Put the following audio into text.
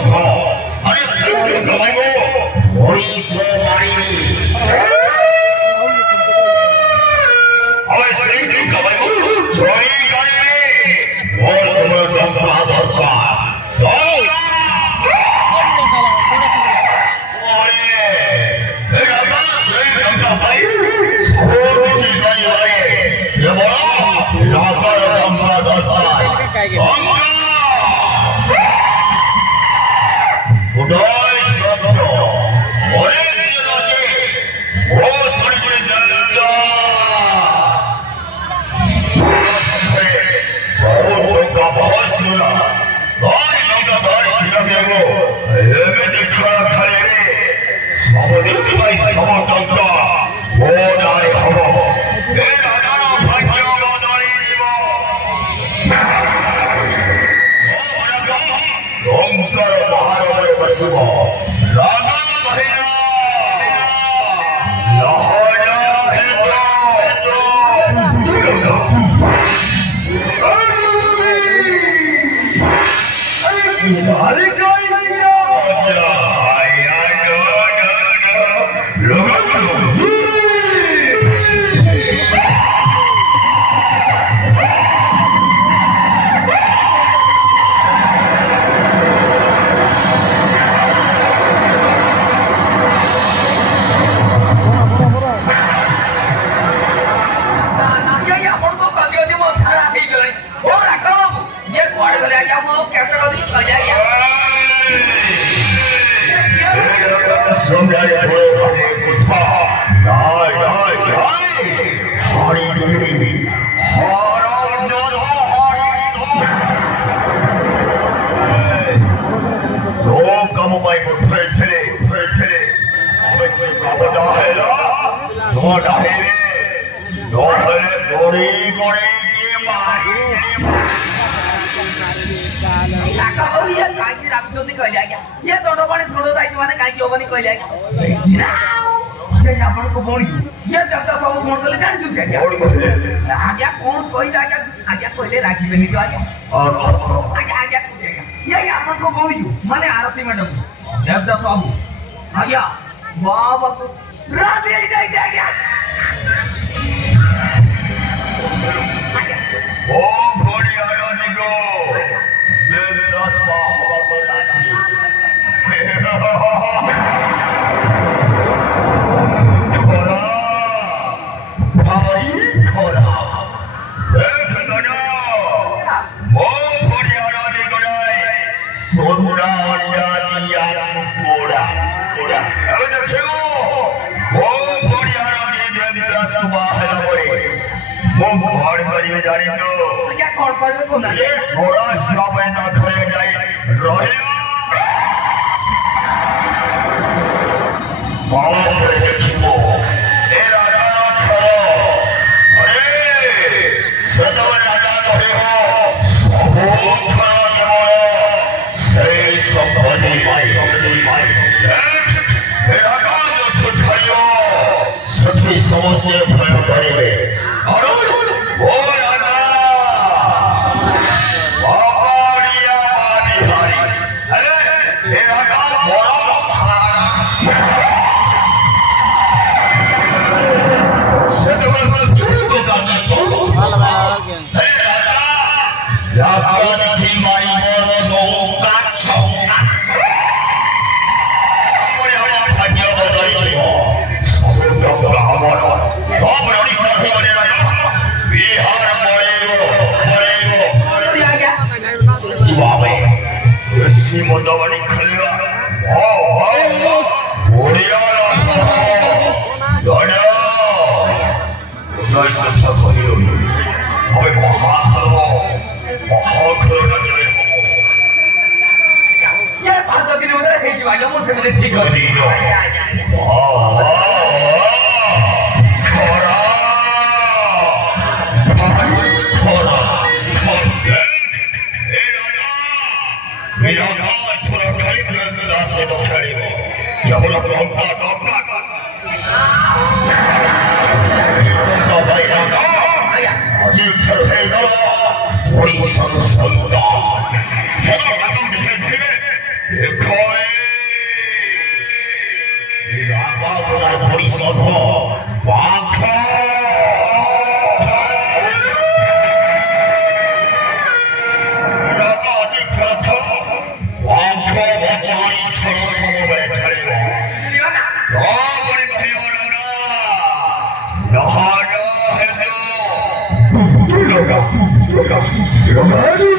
아니 생각도 말고 머리서 말이니 아왜 생각도 말고 저리 가니 뭘 그걸 덤가덤가 내가 생각도 말이 소리지 가니 말이 여보라 나가라 덤가덤가 Budaya sabdo, oleh dia lagi, oh sorry berjaya. Oh kapal sila, dari kita dari sila bego, lebih dekat kali ini, sabdi baik sabda tangga, oh dari kamu, ada bagi orang dari ibu. Dongkar bahar oleh bersama, laga bahaya, lahaya itu. Hari kaya, Sampai boleh putra, hari ini haram jangan so kamu main bertele, mesti kamu dah gori Kau lihat kaki rakjun ni kau lihat, ya dono pani sodo dah itu mana kaki orang ni kau lihat. Dia yang mana kau bori, ya jatra sahaja kau boleh kan juga ya. Aja kau lihat lagi bini tu aja. Aja ya yang mana kau bori, mana arati madam, jatra sahaja. Aja, bawa tu, rati aja. Oh, bori ayah ni go. Lepas bahawa berlaci, khora, kenapa? Mau beriana di kedai, sunnah yang kurang. Ada cakap, mau beriana di depas bahaya boleh. Mau beri jadi tu. Suara siapa yang nak kaya jai raya? Mahu mereka cuba. Era karo. Setelah ada kaya, semua kaya kaya. Saya seperti baik. Era kaya tu kaya. Seti semuanya berapa kali? Oh. বাবুলার Parishad পাখ Look,